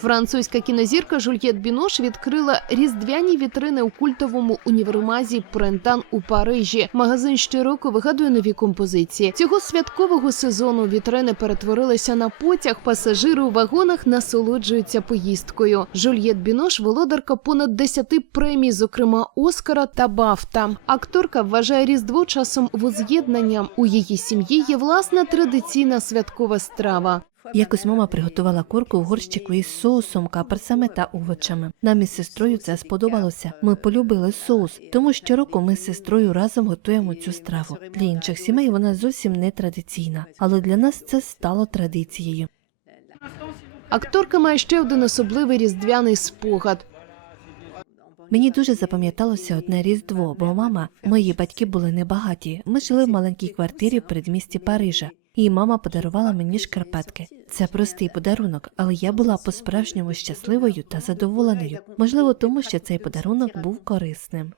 Французька кінозірка Жульєт Бінош відкрила різдвяні вітрини у культовому універмазі Прентан у Парижі. Магазин щороку вигадує нові композиції. Цього святкового сезону вітрини перетворилися на потяг. Пасажири у вагонах насолоджуються поїздкою. Жульєт Бінош володарка понад 10 премій, зокрема Оскара та Бафта. Акторка вважає різдво часом воз'єднанням. У її сім'ї є власна традиційна святкова страва. Якось мама приготувала курку в горщику із соусом, каперсами та овочами. Нам із сестрою це сподобалося. Ми полюбили соус, тому щороку ми з сестрою разом готуємо цю страву. Для інших сімей вона зовсім не традиційна, але для нас це стало традицією. Акторка має ще один особливий різдвяний спогад. Мені дуже запам'яталося одне різдво, бо мама, мої батьки були небагаті. Ми жили в маленькій квартирі в передмісті Парижа. І мама подарувала мені шкарпетки. Це простий подарунок, але я була по-справжньому щасливою та задоволеною. Можливо, тому що цей подарунок був корисним.